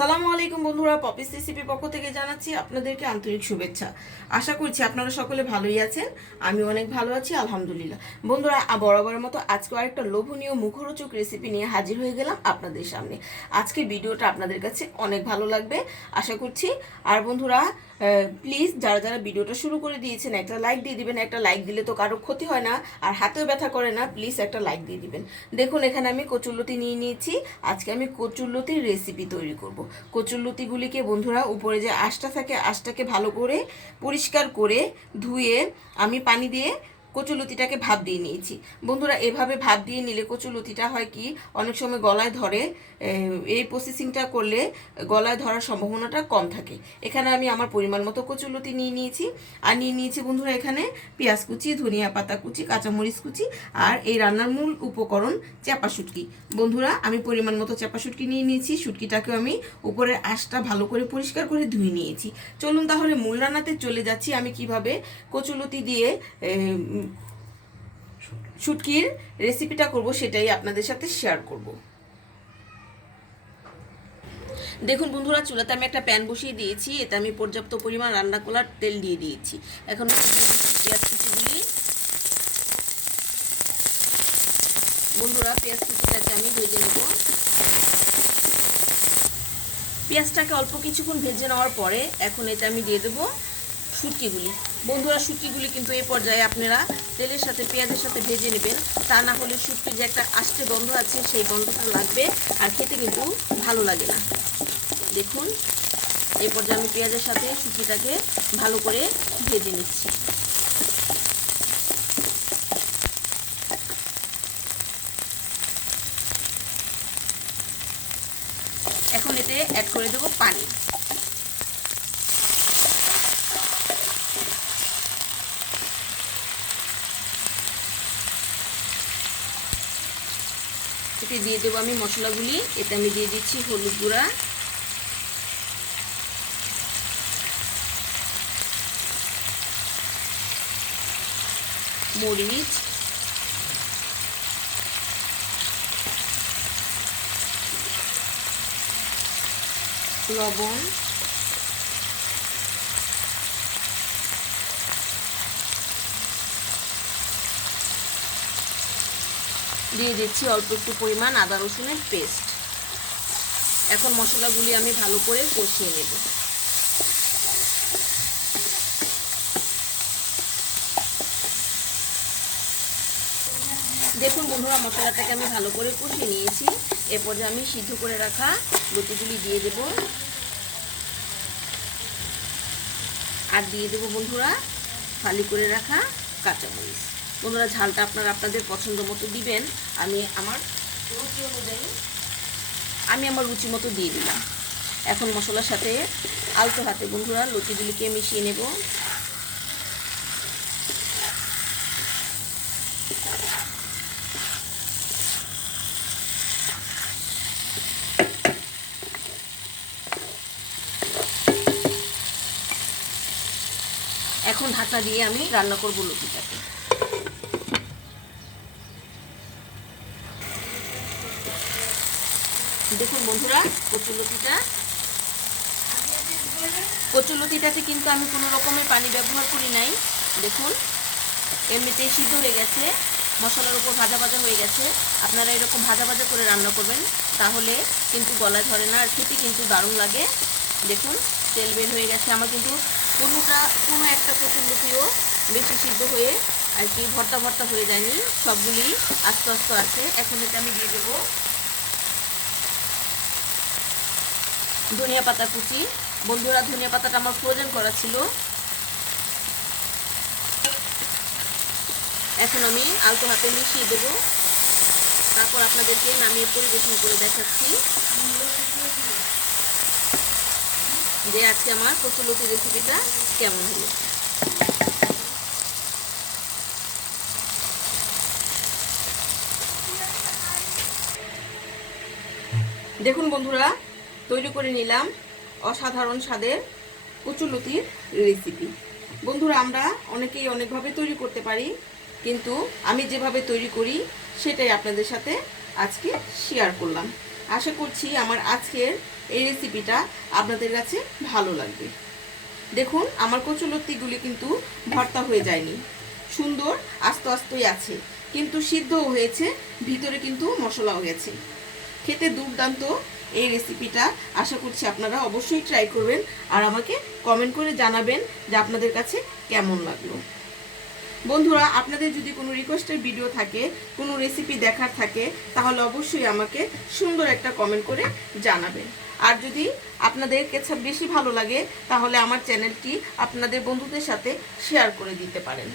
সালামু আলাইকুম বন্ধুরা পপিস রেসিপি পক্ষ থেকে জানাচ্ছি আপনাদেরকে আন্তরিক শুভেচ্ছা। আশা করছি আপনারা সকলে ভালোই আছেন আমি অনেক ভালো আছি, আলহামদুলিল্লাহ। বন্ধুরা বরাবরের মতো আজকে আরেকটা লোভনীয় মুখরোচক রেসিপি নিয়ে হাজির হয়ে গেলাম আপনাদের সামনে। আজকে ভিডিওটা আপনাদের কাছে অনেক ভালো লাগবে, আশা করছি। আর বন্ধুরা প্লিজ যারা যারা ভিডিওটা শুরু করে দিয়েছেন, একটা লাইক দিয়ে দিবেন, একটা লাইক দিলে তো কারও ক্ষতি হয় না, আর হাতেও ব্যথা করে না প্লিজ একটা লাইক দিয়ে দিবেন। দেখুন, এখানে আমি কচুরলতি নিয়ে নিয়েছি, আজকে আমি কচুরলতির রেসিপি তৈরি করব। কচুরলতিগুলিকে বন্ধুরা উপরে যে আঁশটা থাকে, আঁশটাকে ভালো করে পরিষ্কার করে ধুয়ে আমি পানি দিয়ে কচুলতিটাকে ভাপ দিয়ে নিয়েছি। বন্ধুরা, এভাবে ভাপ দিয়ে নিলে কচুলতিটা হয় কি, অনেক সময় গলায় ধরে এই প্রসেসিংটা করলে গলায় ধরার সম্ভাবনাটা কম থাকে। এখানে আমি আমার পরিমাণ মতো কচুলতি নিয়ে নিয়েছি। আর নিয়ে নিয়েছি বন্ধুরা এখানে পেঁয়াজ কুচি, ধনিয়া পাতা কুচি, কাঁচামরিচ কুচি আর এই রান্নার মূল উপকরণ চাপা শুটকি। বন্ধুরা, আমি পরিমাণ মতো চাপা শুটকি নিয়ে নিয়েছি। শুটকিটাকেও আমি উপরের আঁশটা ভালো করে পরিষ্কার করে ধুয়ে নিয়েছি। চলুন তাহলে মূল রান্নাতে চলে যাচ্ছি। আমি কীভাবে কচুলতি দিয়ে শুটকির রেসিপিটা করব, সেটাই আপনাদের সাথে শেয়ার করব। দেখুন বন্ধুরা, চুলাতে আমি একটা প্যান বসিয়ে দিয়েছি, এতে আমি পর্যাপ্ত পরিমাণ রান্না করার তেল দিয়ে দিয়েছি। এখন পেঁয়াজ কুচিগুলি। বন্ধুরা, পেঁয়াজ কুচিটাকে আমি ভেজে নেব। পেঁয়াজটাকে অল্প কিছুক্ষণ ভেজে নেওয়ার পরে এখন এতে আমি দিয়ে দেবো শুটকিগুলি। বন্ধুরা, শুটকিগুলি কিন্তু এই পর্যায়ে আপনারা তেলের সাথে, পেঁয়াজের সাথে ভেজে নেবেন। তা না হলে শুটকির যে একটা আষ্টে গন্ধ আছে, সেই গন্ধটা লাগবে আর খেতে কিন্তু ভালো লাগে না। দেখুন এই পর্যায়ে আমি পেঁয়াজের সাথে শুটকিটাকে ভালো করে ভেজে নিচ্ছি। এখন এতে অ্যাড করে দেবো পানি। এতে দিয়ে দেবো আমি মশলাগুলি। এতে আমি দিয়ে দিচ্ছি হলুদ গুঁড়া। মরিচ। লবণ। দিয়ে দিচ্ছি অল্প একটু পরিমাণ আদা রসুনের পেস্ট। এখন মশলাগুলি আমি ভালো করে কষিয়ে নেব। দেখুন বন্ধুরা, মশলাটাকে আমি ভালো করে কষিয়ে নিয়েছি। এরপর আমি সিদ্ধ করে রাখা লুচিগুলি দিয়ে দেব। আর দিয়ে দেবো বন্ধুরা, ফালি করে রাখা কাঁচামরিচ। বন্ধুরা ঝালটা আপনারা আপনাদের পছন্দ মতো দিবেন। আমি আমার রুচি অনুযায়ী, আমি আমার রুচি মতো দিয়ে দিলাম। এখন মশলার সাথে আলতো হাতে বন্ধুরা লুচিগুলিকে মিশিয়ে নেব। এখন ঢাকা দিয়ে আমি রান্না করব লুচিটাকে। দেখুন বন্ধুরা কচুলতিটা কচুলতিটাতে কিন্তু আমি কোনো রকমের পানি ব্যবহার করি নাই। দেখুন, এমনিতেই সিদ্ধ হয়ে গেছে, মশলার উপর ভাজা ভাজা হয়ে গেছে। আপনারা এরকম ভাজা ভাজা করে রান্না করবেন, তাহলে কিন্তু গলায় ধরে না আর খেতে কিন্তু দারুণ লাগে। দেখুন, তেল বের হয়ে গেছে। আমার কিন্তু কোনোটা, কোনো একটা কচুলতিও বেশি সিদ্ধ হয়ে আর কি ভর্তা ভর্তা হয়ে যায়নি। সবগুলি আস্তে আস্তে আছে। এখন এটা আমি দিয়ে দেবো ধনিয়া পাতা কুচি। বন্ধুরা, ধনিয়া পাতাটা আমার ফ্রোজেন করা ছিল। এখন আমি আলতো হাতে মিশিয়ে দেবো। তারপর আপনাদেরকে নামিয়ে পরিবেশন করে দেখাচ্ছি। যে আজকে আমার কচুলতি রেসিপিটা কেমন হলো। দেখুন বন্ধুরা তৈরি করে নিলাম অসাধারণ স্বাদের কচুলতির রেসিপি বন্ধুরা, আমরা অনেকেই অনেকভাবে তৈরি করতে পারি, কিন্তু আমি যেভাবে তৈরি করি সেটাই আপনাদের সাথে আজকে শেয়ার করলাম। আশা করছি আমার আজকের এই রেসিপিটা আপনাদের কাছে ভালো লাগবে। দেখুন, আমার কচুলত্তিগুলি কিন্তু ভর্তা হয়ে যায়নি। সুন্দর, আস্তে আস্তেই আছে, কিন্তু সিদ্ধও হয়েছে, ভিতরে কিন্তু মশলাও গেছে। খেতে দুর্দান্ত এই রেসিপিটা আশা করছি আপনারা অবশ্যই ট্রাই করবেন আর আমাকে কমেন্ট করে জানাবেন যে আপনাদের কাছে কেমন লাগল। বন্ধুরা, আপনাদের যদি কোনো রিকোয়েস্টের ভিডিও থাকে, কোনো রেসিপি দেখার থাকে, তাহলে অবশ্যই আমাকে সুন্দর একটা কমেন্ট করে জানাবেন। আর যদি আপনাদের কাছে বেশি ভালো লাগে, তাহলে আমার চ্যানেলটি আপনাদের বন্ধুদের সাথে শেয়ার করে দিতে পারেন।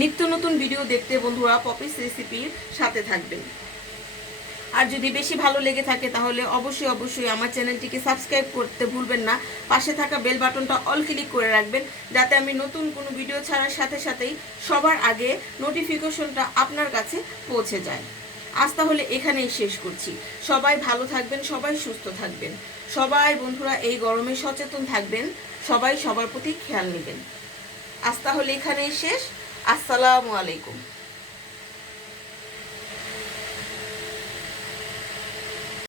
নিত্য নতুন ভিডিও দেখতে বন্ধুরা পপিস রেসিপির সাথে থাকবেন। আর যদি বেশি ভালো লেগে থাকে তাহলে অবশ্যই অবশ্যই আমার চ্যানেলটিকে সাবস্ক্রাইব করতে ভুলবেন না। পাশে থাকা বেল বাটনটা অল ক্লিক করে রাখবেন, যাতে আমি নতুন কোনো ভিডিও ছাড়ার সাথে সাথেই সবার আগে নোটিফিকেশনটা আপনার কাছে পৌঁছে যায়। আজ তাহলে এখানেই শেষ করছি। সবাই ভালো থাকবেন, সবাই সুস্থ থাকবেন। সবাই বন্ধুরা এই গরমে সচেতন থাকবেন, সবাই সবার প্রতি খেয়াল নেবেন। আজ তাহলে এখানেই শেষ। আসসালামু আলাইকুম।